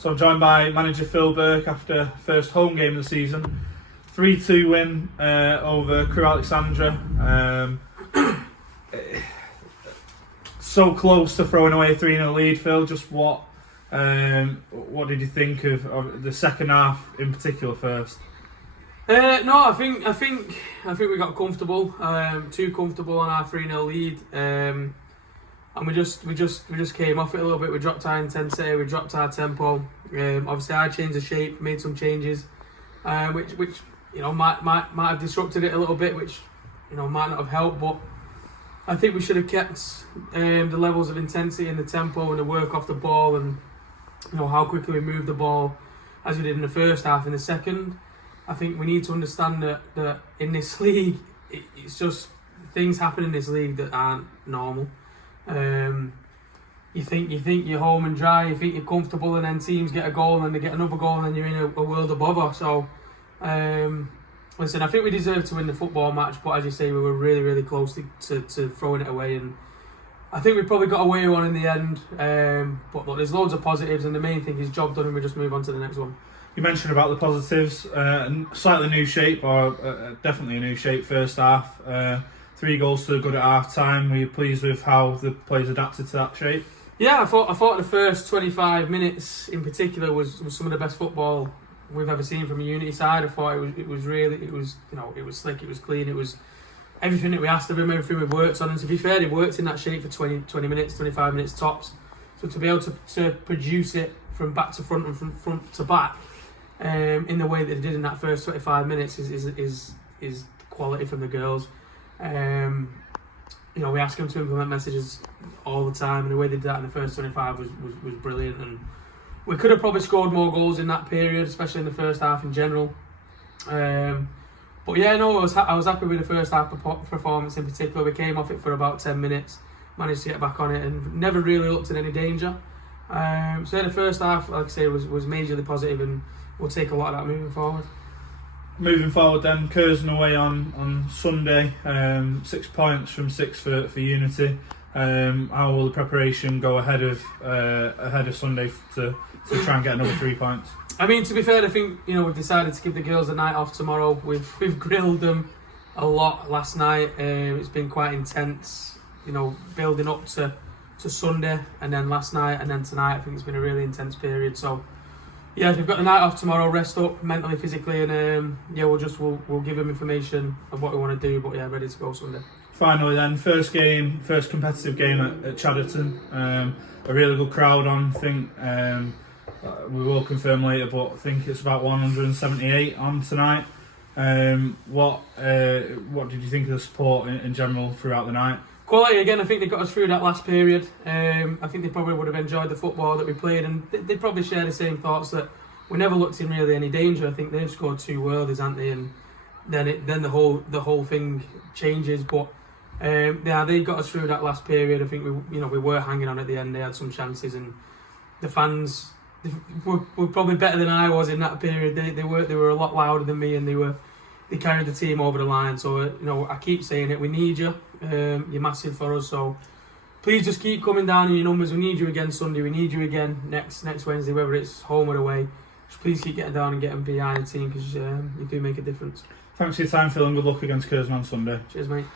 So I'm joined by manager Phil Burke after first home game of the season. 3-2 win over Crewe Alexandra. So close to throwing away a 3-0 lead, Phil. Just what did you think of the second half in particular first? No, I think we got comfortable, too comfortable on our 3-0 lead, and we just came off it a little bit. We dropped our intensity, we dropped our tempo. Obviously, I changed the shape, made some changes, which might have disrupted it a little bit, which might not have helped. But I think we should have kept the levels of intensity and the tempo and the work off the ball, and how quickly we moved the ball as we did in the first half. In the second, I think we need to understand that in this league, it's just things happen in this league that aren't normal. You think you're home and dry, you think you're comfortable, and then teams get a goal and they get another goal, and then you're in a world of bother. So, listen, I think we deserved to win the football match, but as you say, we were really, really close to throwing it away, and I think we probably got away with one in the end. But look, there's loads of positives, and the main thing is job done, and we just move on to the next one. You mentioned about the positives, slightly new shape, or definitely a new shape first half. 3 goals to good at half time. Were you pleased with how the players adapted to that shape? Yeah, I thought the first 25 minutes in particular was some of the best football we've ever seen from a Unity side. I thought it was slick, it was clean, it was everything that we asked of him, everything we worked on. And to be fair, he worked in that shape for 20 minutes, 25 minutes tops. So to be able to produce it from back to front and from front to back in the way that they did in that first 25 minutes is quality from the girls. We ask them to implement messages all the time, and the way they did that in the first 25 was brilliant. And we could have probably scored more goals in that period, especially in the first half in general. But yeah, no, I was happy with the first half performance in particular. We came off it for about 10 minutes, managed to get back on it, and never really looked in any danger. So yeah, the first half, like I say, was majorly positive, and we'll take a lot of that moving forward. Moving forward then, Curzon away on Sunday, 6 points from 6 for Unity. How will the preparation go ahead of Sunday to try and get another 3 points? I mean, to be fair, I think we've decided to give the girls a night off tomorrow. We've grilled them a lot last night. It's been quite intense, building up to Sunday, and then last night, and then tonight. I think it's been a really intense period. So yeah, we've got the night off tomorrow, rest up mentally, physically, and we'll give them information of what we want to do. But yeah, ready to go Sunday. Finally then, first competitive game at Chadderton. A really good crowd on, I think. We will confirm later, but I think it's about 178 on tonight. What did you think of the support in general throughout the night? Quality again. I think they got us through that last period. I think they probably would have enjoyed the football that we played, and they probably share the same thoughts that we never looked in really any danger. I think they've scored 2 worldies, haven't they? And then the whole thing changes. But yeah, they got us through that last period. I think we were hanging on at the end. They had some chances, and the fans were probably better than I was in that period. They were a lot louder than me, and they carried the team over the line. So I keep saying it. We need you. You're massive for us. So please just keep coming down in your numbers. We need you again Sunday. We need you again next Wednesday, whether it's home or away. Just please keep getting down and getting behind the team, because you do make a difference. Thanks for your time, Phil, and good luck against Curzon on Sunday. Cheers, mate.